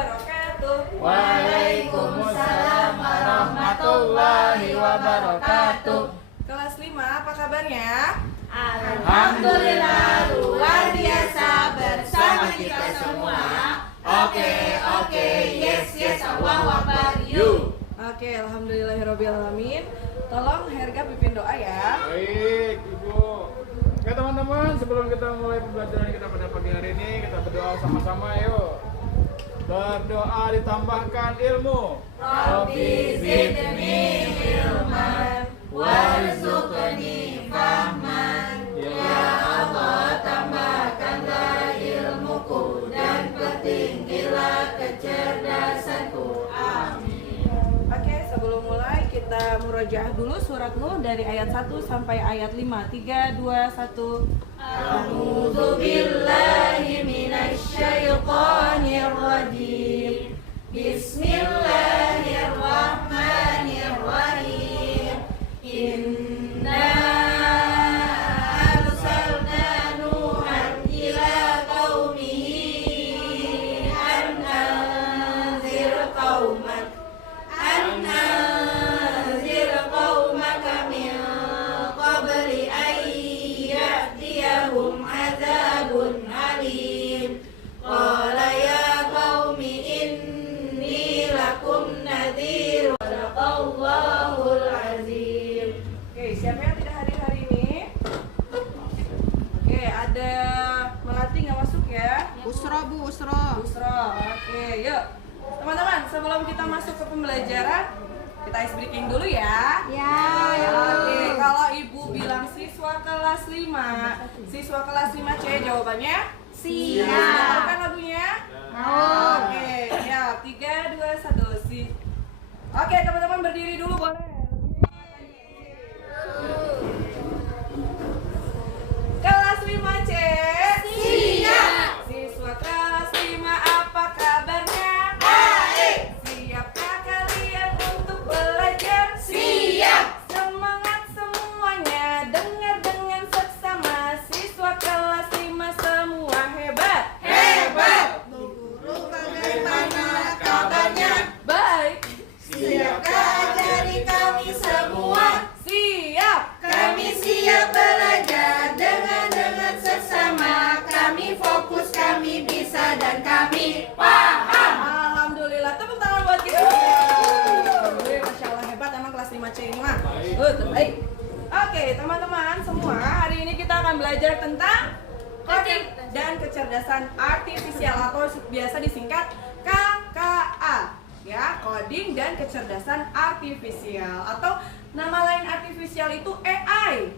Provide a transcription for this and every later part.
wabarakatuh. Waalaikumsalam warahmatullahi wabarakatuh. Kelas 5, apa kabarnya? Alhamdulillah luar biasa bersama kita semua. Oke, yes, Allahu Akbar, you. Oke, alhamdulillahirobbilalamin. Tolong Herga pimpin doa ya. Baik, Ibu. Oke teman-teman, sebelum kita mulai pembelajaran kita pada pagi hari ini, kita berdoa sama-sama yuk. Berdoa ditambahkan ilmu. Rabbi zidni ilman warzuqni fahman. Ya Allah, tambahkanlah ilmuku dan pertinggilah kecerdasanku. Amin. Oke, sebelum mulai kita murojaah dulu surat Nuh dari ayat 1 sampai ayat 5. 3, 2, 1. A'udzu billahi minasy syaithanir rajim. Bismillahirrahmanirrahim. Inna arsalna Nuhan ila qaumihi an anzir qaumaka min qabli an ya'tiyahum adzabun alim. Qala ya qaumi inni lakum nadhirun. Sadaqallahul azim. Oke, siapa yang tidak hadir hari ini? Oke, ada Melati nggak masuk ya? Usro Bu, Usro. Busro. Oke, yuk. Teman-teman, sebelum kita masuk ke pembelajaran, kita ice breaking dulu ya. Ya. Oke, kalau Ibu bilang siswa kelas 5, siswa kelas 5C jawabannya? Siap. Mau kan lagunya? Mau. Oke, ya 3, 2, 1 si. Oke, teman-teman berdiri dulu boleh. Kelas 5C. Siap. Siswa kelas 5 apa kabarnya? Baik. Siapkah kalian untuk belajar? Siap. Semangat semuanya, dengar dengan seksama. Siswa kelas 5 semua hebat. Hebat. Bu Guru bagaimana kabarnya? Baik. Siapkah ajari kami semua? Siap. Kami siap belajar dengan sesama. Kami fokus, kami bisa dan kami paham. Alhamdulillah, tepuk tangan buat kita. Masya Allah hebat emang kelas 5C ini mah. Terbaik. Oke, teman-teman semua, hari ini kita akan belajar tentang coding dan kecerdasan artifisial atau biasa disingkat KKA. Ya, coding dan kecerdasan artifisial atau nama lain artifisial itu AI.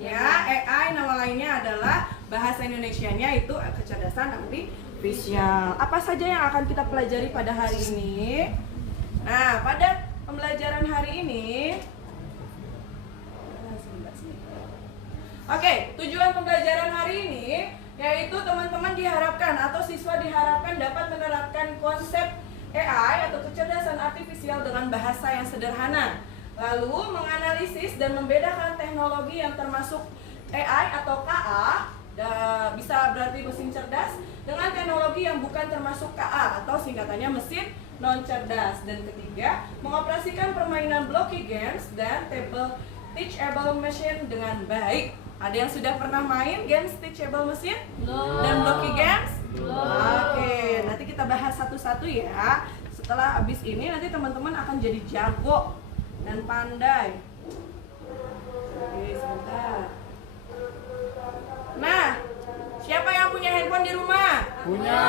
Ya, AI nama lainnya adalah bahasa Indonesianya itu kecerdasan artifisial. Apa saja yang akan kita pelajari pada hari ini? Nah, pada pembelajaran hari ini, oke, tujuan pembelajaran hari ini yaitu teman-teman diharapkan atau siswa diharapkan dapat menerapkan konsep AI atau kecerdasan artifisial dengan bahasa yang sederhana. Lalu menganalisis dan membedakan teknologi yang termasuk AI atau KA, bisa berarti mesin cerdas, dengan teknologi yang bukan termasuk KA atau singkatannya mesin non cerdas. Dan ketiga, mengoperasikan permainan blocky games dan table teachable machine dengan baik. Ada yang sudah pernah main games teachable machine dan blocky games? Oke, nanti kita bahas satu-satu ya. Setelah habis ini nanti teman-teman akan jadi jago dan pandai. Oke, sebentar. Nah, siapa yang punya handphone di rumah? Punya.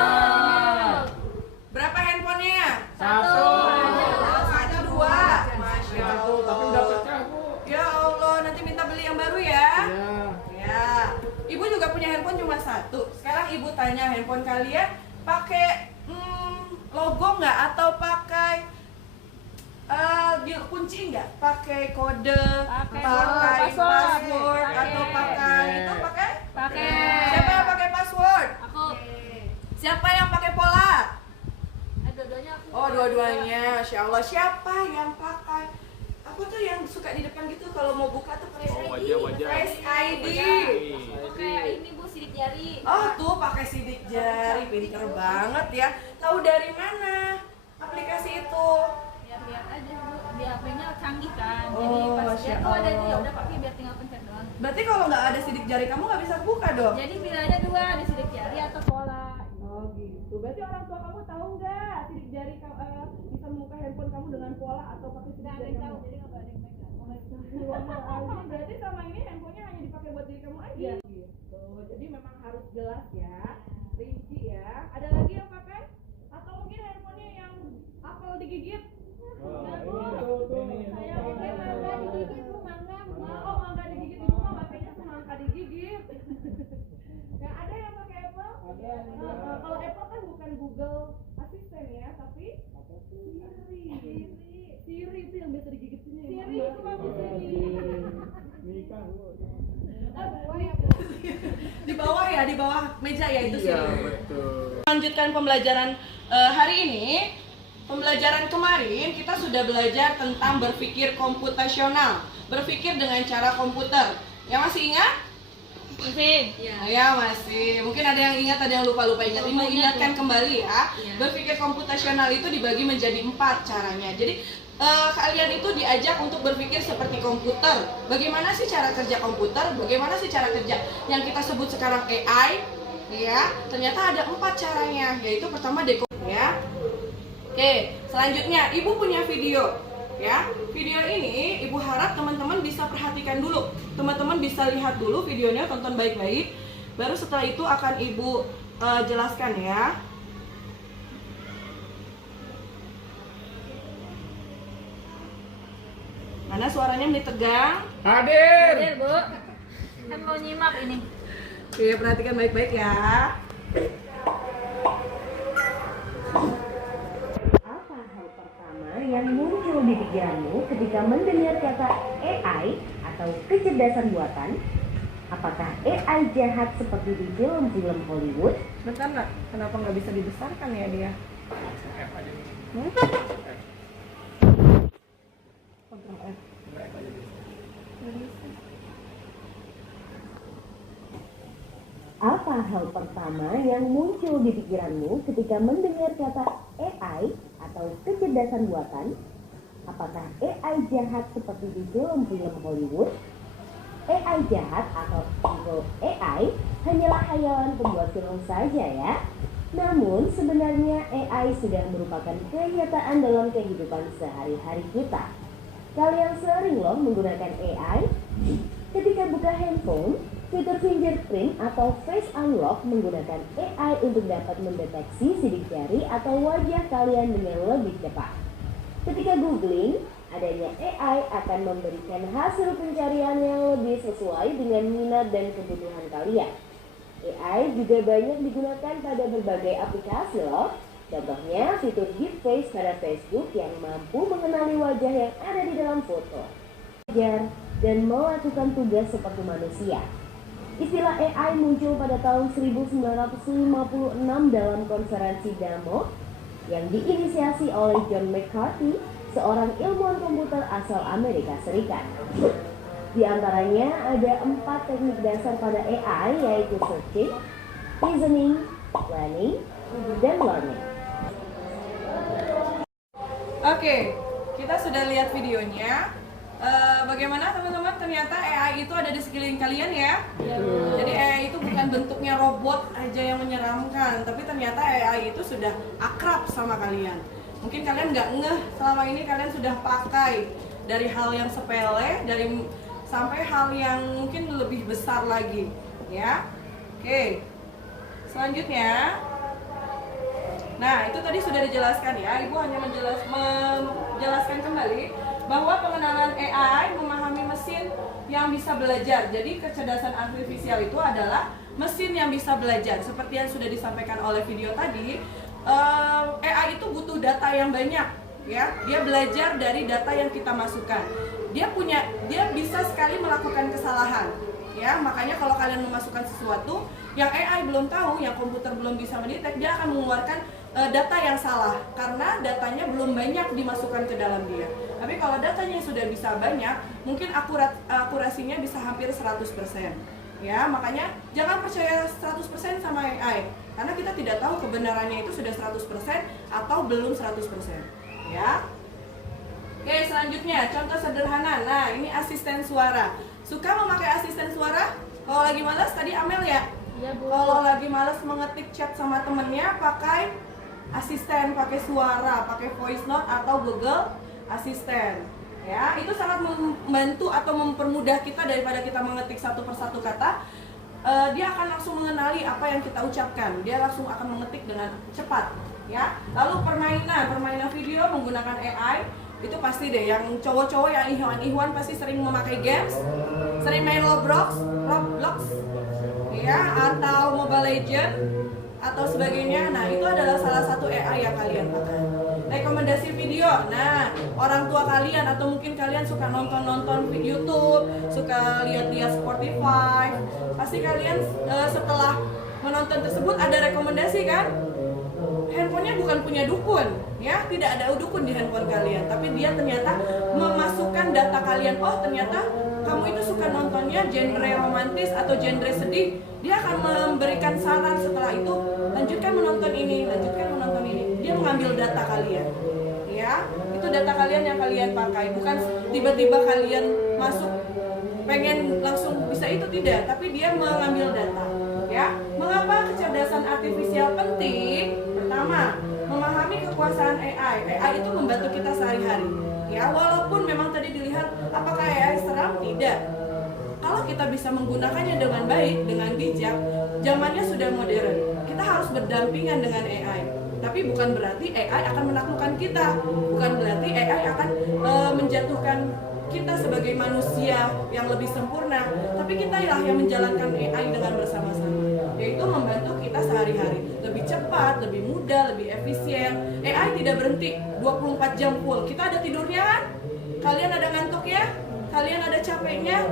Berapa handphonenya? Satu. Satu, dua. Masya Satu, tapi udah Allah. pecah Bu. Ya Allah, nanti minta beli yang baru ya. Ya. Ya, Ibu juga punya handphone cuma satu. Sekarang Ibu tanya handphone kalian pakai logo nggak atau pakai kunci nggak? Pakai kode, pakai password atau pakai itu pakai? Siapa yang pakai password? Aku. Siapa yang pakai pola? Dua-duanya aku. Oh, dua-duanya. Masya Allah. Siapa yang pakai apa tuh yang suka di depan gitu kalau mau buka tuh pakai Oh, wajah. Face ID. Kayak ini Bu, sidik jari. Oh tuh pakai sidik jari, pinter banget ya. Tahu tahu dari mana aplikasi itu? Lihat aja Bu, di HP-nya canggih kan. Oh, Jadi pas Masya lihat oh ada ini ya Allah. udah pakai biar tinggal pencet doang. Berarti kalau nggak ada sidik jari kamu nggak bisa buka dong? Jadi pilihannya dua, ada sidik jari atau pola. Oh gitu. Berarti orang tua kamu tahu nggak sidik jari bisa membuka handphone kamu dengan pola atau pakai sidik Nggak ada jari yang kamu? tahu, jadi nggak ada yang pegang. Berarti sama ini handphonenya hanya dipakai buat diri kamu aja. Gitu. Jadi memang harus jelas ya, rinci ya. Ada lagi yang pakai? Atau mungkin handphonenya yang apel digigit? Saya pakai mangga digigit Bu, mangga. Oh mangga digigit, ibu mah pakainya semangka digigit. Nggak ada yang pakai Apple? Kalau Apple kan bukan Google Assistant ya, tapi Siri itu yang biasa digigit sini. Siri itu bagus di bawah ya, di bawah meja ya itu Iya, Siri. betul. Lanjutkan pembelajaran hari ini. Pembelajaran kemarin kita sudah belajar tentang berpikir komputasional, berpikir dengan cara komputer. Yang masih ingat? Masih. Ya masih. Mungkin ada yang ingat, ada yang lupa ingat. Ibu ingatkan kembali ya. Berpikir komputasional itu dibagi menjadi 4 caranya. Jadi kalian itu diajak untuk berpikir seperti komputer. Bagaimana sih cara kerja komputer? Bagaimana sih cara kerja yang kita sebut sekarang AI? Ya, ternyata ada 4 caranya. Yaitu pertama ya. Oke, selanjutnya ibu punya video. Ya, video ini ibu harap teman-teman bisa perhatikan dulu. Teman-teman bisa lihat dulu videonya, tonton baik-baik. Baru setelah itu akan ibu jelaskan ya. Mana suaranya menit tegang? Hadir. Hadir Bu. Kan mau nyimak ini. Oke, perhatikan baik-baik ya. Apa hal pertama yang muncul di pikiranmu ketika mendengar kata AI atau kecerdasan buatan? Apakah AI jahat seperti di film-film Hollywood? Bentar nak, kenapa nggak bisa dibesarkan ya dia? Kontrol F. Apa hal pertama yang muncul di pikiranmu ketika mendengar kata AI atau kecerdasan buatan? Apakah AI jahat seperti di film-film Hollywood? AI jahat atau evil AI hanyalah khayalan pembuat film saja ya. Namun sebenarnya AI sudah merupakan kenyataan dalam kehidupan sehari-hari kita. Kalian sering loh menggunakan AI? Ketika buka handphone, fitur fingerprint atau face unlock menggunakan AI untuk dapat mendeteksi sidik jari atau wajah kalian dengan lebih cepat. Ketika googling, adanya AI akan memberikan hasil pencarian yang lebih sesuai dengan minat dan kebutuhan kalian. AI juga banyak digunakan pada berbagai aplikasi loh. Contohnya fitur deepfake pada Facebook yang mampu mengenali wajah yang ada di dalam foto, dan melakukan tugas seperti manusia. Istilah AI muncul pada tahun 1956 dalam konferensi Davos yang diinisiasi oleh John McCarthy, seorang ilmuwan komputer asal Amerika Serikat. Di antaranya ada 4 teknik dasar pada AI, yaitu searching, reasoning, planning, dan learning. Oke, kita sudah lihat videonya. Bagaimana teman-teman? Ternyata AI itu ada di sekeliling kalian ya. Jadi AI itu bukan bentuknya robot aja yang menyeramkan, tapi ternyata AI itu sudah akrab sama kalian. Mungkin kalian nggak ngeh selama ini kalian sudah pakai dari hal yang sepele, sampai hal yang mungkin lebih besar lagi, ya. Oke, selanjutnya. Nah, itu tadi sudah dijelaskan ya. Ibu hanya menjelaskan kembali bahwa pengenalan AI memahami mesin yang bisa belajar. Jadi kecerdasan artifisial itu adalah mesin yang bisa belajar. Seperti yang sudah disampaikan oleh video tadi, AI itu butuh data yang banyak, ya. Dia belajar dari data yang kita masukkan. Dia bisa sekali melakukan kesalahan, ya. Makanya kalau kalian memasukkan sesuatu yang AI belum tahu, yang komputer belum bisa mendetek, dia akan mengeluarkan data yang salah karena datanya belum banyak dimasukkan ke dalam dia. Tapi kalau datanya sudah bisa banyak, mungkin akurasinya bisa hampir 100%. Ya, makanya jangan percaya 100% sama AI. Karena kita tidak tahu kebenarannya itu sudah 100% atau belum 100%. Ya. Oke, selanjutnya contoh sederhana. Nah, ini asisten suara. Suka memakai asisten suara? Kalau lagi malas tadi Amel ya? Iya, Bu. Kalau lagi malas mengetik chat sama temennya, pakai asisten, pakai suara, pakai voice note atau Google Assistant. Ya, itu sangat membantu atau mempermudah kita daripada kita mengetik satu persatu kata. Dia akan langsung mengenali apa yang kita ucapkan. Dia langsung akan mengetik dengan cepat. Ya, lalu permainan video menggunakan AI itu pasti deh. Yang cowok-cowok yang ihwan pasti sering memakai games, sering main Roblox, ya, atau Mobile Legends atau sebagainya. Nah, itu adalah salah satu AI yang kalian pakai. Rekomendasi video. Nah, orang tua kalian atau mungkin kalian suka nonton YouTube, suka lihat-lihat Spotify. Pasti kalian setelah menonton tersebut ada rekomendasi kan? Handphonenya bukan punya dukun, ya, tidak ada dukun di handphone kalian, tapi dia ternyata memasukkan data kalian. Oh, ternyata kamu itu suka nontonnya genre romantis atau genre sedih. Dia akan memberikan saran setelah itu, lanjutkan menonton ini. Dia mengambil data kalian, ya, itu data kalian yang kalian pakai, bukan tiba-tiba kalian masuk pengen langsung bisa itu, tidak, tapi dia mengambil data. Ya, mengapa kecerdasan artifisial penting? Pertama, memahami kekuasaan AI. AI itu membantu kita sehari-hari. Ya, walaupun memang tadi dilihat apakah AI seram? Tidak. Kalau kita bisa menggunakannya dengan baik, dengan bijak, zamannya sudah modern. Kita harus berdampingan dengan AI. Tapi bukan berarti AI akan menaklukkan kita. Bukan berarti AI akan menjatuhkan kita sebagai manusia yang lebih sempurna, tapi kita lah yang menjalankan AI dengan bersama-sama, yaitu membantu kita sehari-hari lebih cepat, lebih mudah, lebih efisien. AI tidak berhenti 24 jam full. Kita ada tidurnya kan? Kalian ada ngantuknya? Kalian ada capeknya?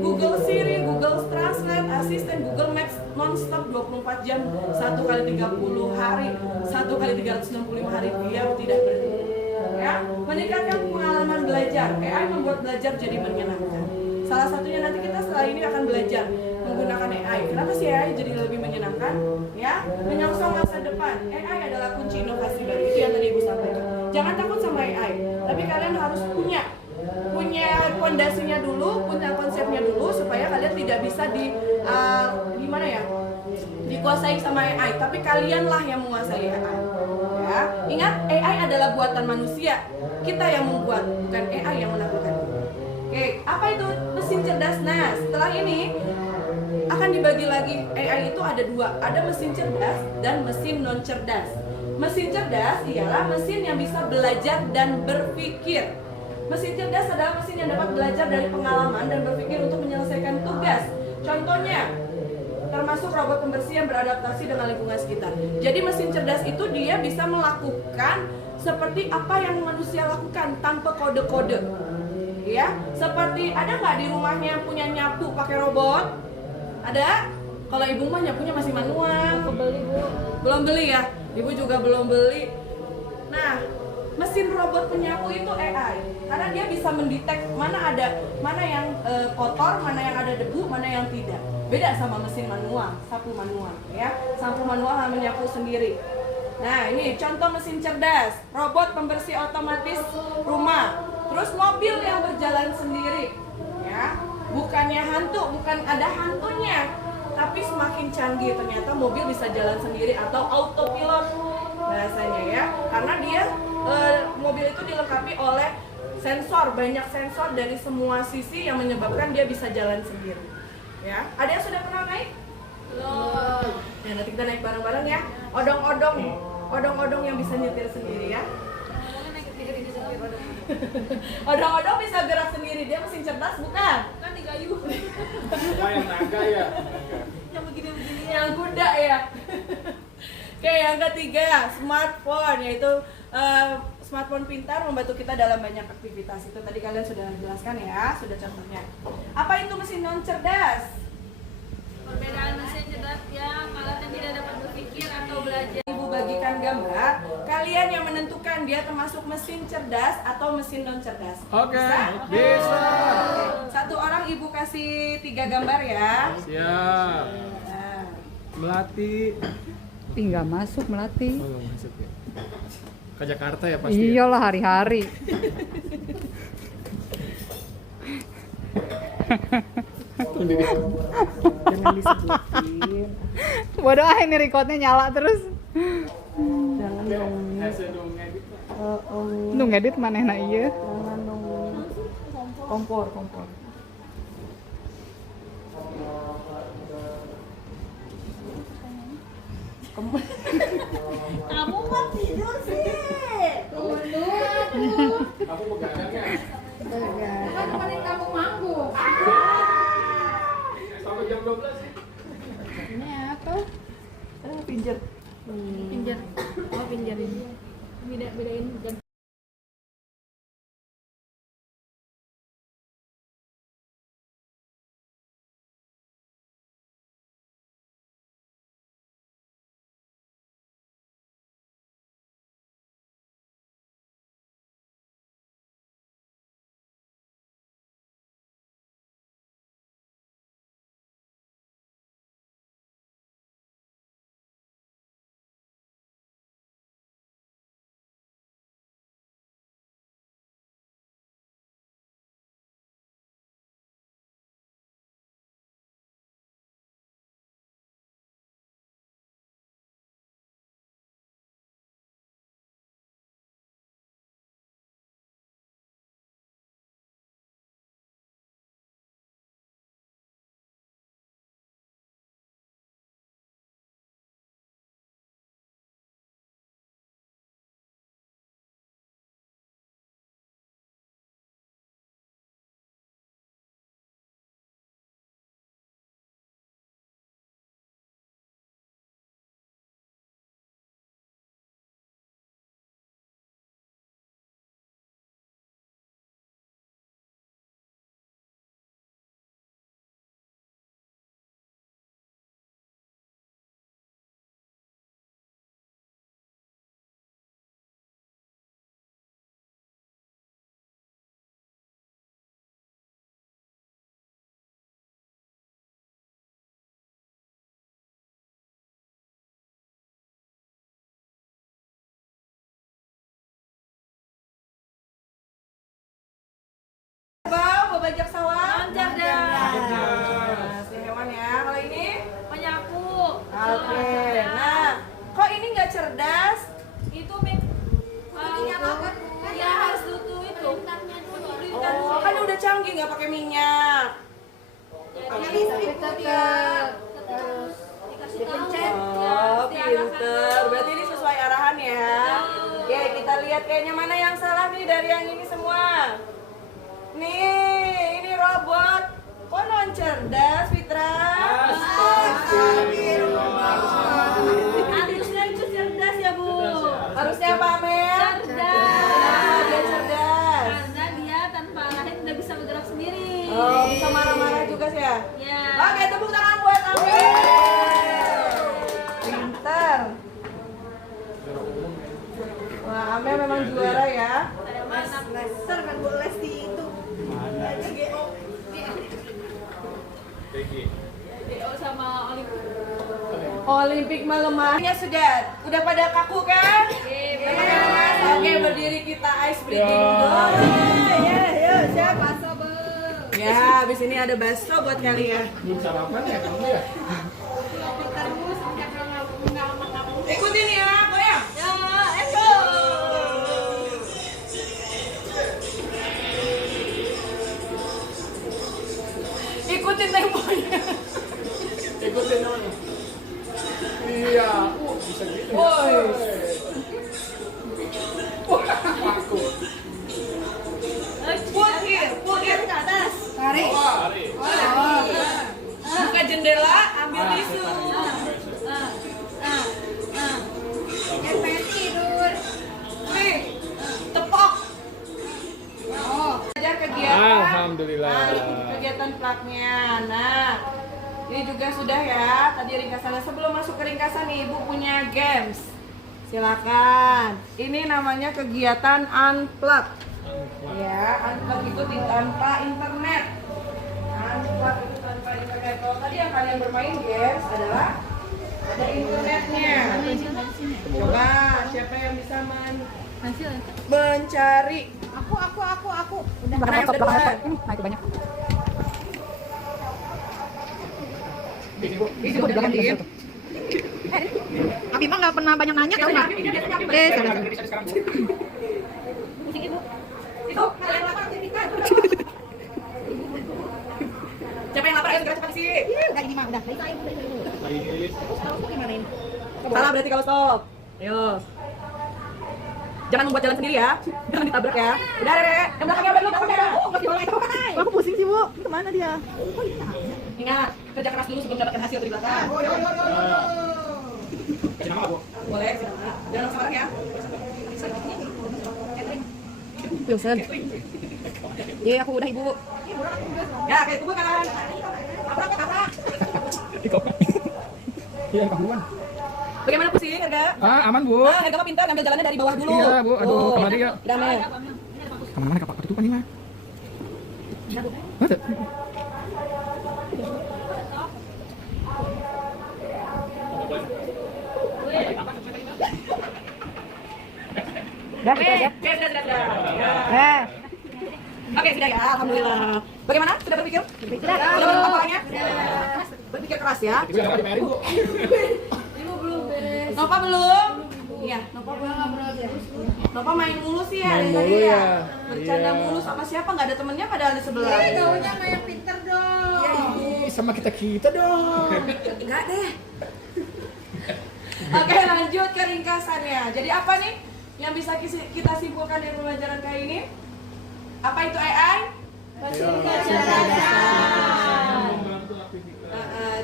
Google Siri, Google Translate, asisten Google Maps non-stop 24 jam, 1 kali 30 hari, 1 kali 365 hari, dia tidak berhenti. Ya, meningkatkan pengalaman belajar. AI membuat belajar jadi menyenangkan. Salah satunya nanti kita setelah ini akan belajar menggunakan AI. Kenapa sih AI jadi lebih menyenangkan? Ya, menyongsong masa depan. AI adalah kunci inovasi baru. Itu yang tadi Ibu sampaikan. Jangan takut sama AI, tapi kalian harus punya fondasinya dulu, punya konsepnya dulu supaya kalian tidak bisa dikuasai sama AI, tapi kalianlah yang menguasai AI. Ya, ingat AI adalah buatan manusia. Kita yang membuat, bukan AI yang menaklukkan. Oke, apa itu mesin cerdas? Nah, setelah ini akan dibagi lagi. AI itu ada dua, ada mesin cerdas dan mesin non cerdas. Mesin cerdas ialah mesin yang bisa belajar dan berpikir. Mesin cerdas adalah mesin yang dapat belajar dari pengalaman dan berpikir untuk menyelesaikan tugas. Contohnya, termasuk robot pembersih yang beradaptasi dengan lingkungan sekitar. Jadi mesin cerdas itu dia bisa melakukan seperti apa yang manusia lakukan tanpa kode-kode. Ya, seperti ada nggak di rumahnya punya nyapu pakai robot? Ada? Kalau ibu mah nyapunya masih manual. Aku beli, Bu. Belum beli ya? Ibu juga belum beli. Nah, mesin robot penyapu itu AI, karena dia bisa mendetek mana yang kotor, mana yang ada debu, mana yang tidak. Beda sama mesin manual, sapu manual, ya. Sapu manual menyapu sendiri. Nah, ini contoh mesin cerdas, robot pembersih otomatis rumah, terus mobil yang berjalan sendiri, ya. Bukannya hantu, bukan ada hantunya, tapi semakin canggih ternyata mobil bisa jalan sendiri atau autopilot bahasanya, ya. Karena dia mobil itu dilengkapi oleh sensor, banyak sensor dari semua sisi yang menyebabkan dia bisa jalan sendiri. Ya, ada yang sudah pernah naik? Belum. Ya, nanti kita naik bareng-bareng ya. Odong-odong yang bisa nyetir sendiri ya. Odong-odong bisa gerak sendiri, dia mesin cerdas bukan? Kan digayu. Yang naga ya. Yang begini-begini. Yang kuda ya. Oke, yang ketiga, smartphone, yaitu smartphone pintar membantu kita dalam banyak aktivitas. Itu tadi kalian sudah jelaskan ya, sudah contohnya. Apa itu mesin non cerdas? Perbedaan mesin cerdas yang alatnya tidak dapat berpikir atau belajar. Ibu bagikan gambar, kalian yang menentukan dia termasuk mesin cerdas atau mesin non cerdas. Oke, Bisa? bisa. Oke. Satu orang ibu kasih 3 gambar ya. Siap. Nah, Melati. Ih, nggak masuk Melati. Oh, masuk ya. Ke Jakarta ya pasti. Iyalah hari-hari. Jangan disebutin. Bodoh ah, ini recordnya nyala terus. Jangan dong. Hasil dong ngedit. Nu ngedit manehna ieu. Jangan dong. Kompor. Kamu mau tidur sih? Aku begadang ya. Kan temenin kamu manggung. Sampai jam 12 sih. Ini apa? Pinjat. Pinjar. Oh, pinjar ini. Bedain jam. Bajak sawah. Cerdas. Si hewan ya. Kalau ini? Penyapu. Oke. Nah, kok ini nggak cerdas? Itu ya harus tutup itu. Oh, kan udah canggih nggak pakai minyak. Listrik tetap. Dipencet. Oh, pinter. Berarti ini sesuai arahan ya. Oke, kita lihat kayaknya mana yang salah nih dari yang ini semua. Nih, ini robot. Kok non cerdas, Fitra? Harusnya itu cerdas ya, Bu. Harusnya pamer. Cerdas. Dia cerdas. Karena dia tanpa arahan udah bisa bergerak sendiri. Oh, bisa marah-marah juga sih ya? Ya. Oke, tepuk tangan buat Amel. Pinter. Wah, Amel memang juara ya. Lester kan gue les di itu. DO sama Oliver. Olimpik melemahnya sudah pada kaku kan? Oke, berdiri kita ice breathing dulu. Ya, siap. Ya, habis ini ada bakso buat kalian. Belum sarapan ya kamu ya? Ikutin ya, goyang. Ya, Eko. Ikutin temponya. Ikutin dong. Iya, bisa gitu. Woi. Aku. Put in ke atas. Tarik. Buka jendela, ambil tisu. Tidur. Nih, tepok. Belajar kegiatan. Alhamdulillah. Nah, ikuti kegiatan plaknya. Nah, ini juga sudah ya. Tadi ringkasannya. Sebelum masuk ke ringkasan nih, Ibu punya games. Silakan. Ini namanya kegiatan unplug. Ya, unplug itu tanpa internet. Unplug itu tanpa internet. Kalau tadi yang kalian bermain games adalah Ada internetnya. Coba siapa yang bisa mencari? Aku. Udah. Mana yang udah duluan? Nah, itu banyak. Isi Bu, di belakang Din. Abi mah nggak pernah banyak nanya tau nggak? Salah. Itu, kalian lapar aktivitas. Siapa yang lapar ayo segera cepat isi. Udah ini mah udah. Salah berarti kalau stop. Ayo. Jangan membuat jalan sendiri ya. Jangan ditabrak ya. Udah, Rere. Yang belakangnya udah dulu, udah. Aku pusing sih bu. Kemana dia? Ingat, kerja keras dulu sebelum mendapatkan hasil di belakang. Kasih nama Bu. Boleh, silakan. Jangan sabar ya. Wilson. Iya, aku udah Ibu. Ya, kayak Ibu kan. Tabrak. Iya, kamuan. Bagaimana Bu sih, Harga? Aman Bu. Harga mah pintar, ngambil jalannya dari bawah dulu. Iya, Bu. Aduh, kemari ya. Udah, Mel. Kemana kapak ketutupan ini mah? Ada. Dah, itu aja. Sudah. Oke, sudah ya, alhamdulillah. Bagaimana? Sudah berpikir? Sudah. Sudah berpikir orangnya? Berpikir keras ya. Ibu jangan dibayarin Bu. Nova belum? Iya, Nova belum. Nova main mulu sih ya dari tadi ya. Bercanda Iya. mulu sama siapa? Nggak ada temennya padahal di sebelah. Gaulnya sama yang pinter dong. Ih, sama kita dong. Enggak deh. Oke, lanjut ke ringkasannya. Jadi apa nih yang bisa kita simpulkan dari pembelajaran kali ini? Apa itu AI?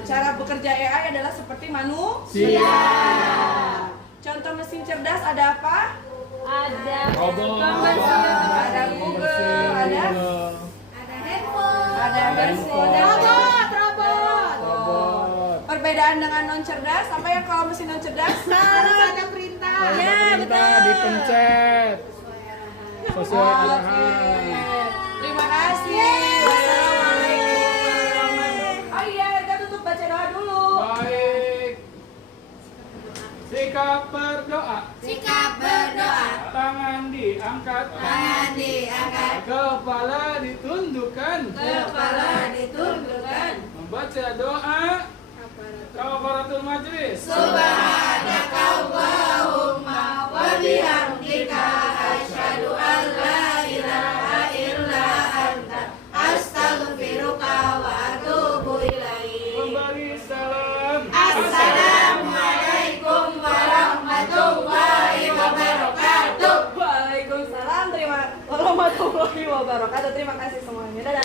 Cara bekerja AI adalah seperti manusia. Contoh mesin cerdas ada apa? Ada Robot. Ada Google, ada handphone, Robot. Perbedaan dengan non cerdas, apa yang kalau mesin non cerdas? Harus ada perintah. Ya, Kita betul. dipencet. Sesuai Oke. arahan. Terima kasih. Wassalamualaikum. Oh iya, kita tutup baca doa dulu. Baik. Sikap berdoa. Tangan diangkat. Kepala ditundukkan. Membaca doa. Kafaratul majlis. Memberi salam. Waalaikumsalam warahmatullahi wabarakatuh. Terima kasih semuanya. Dadah.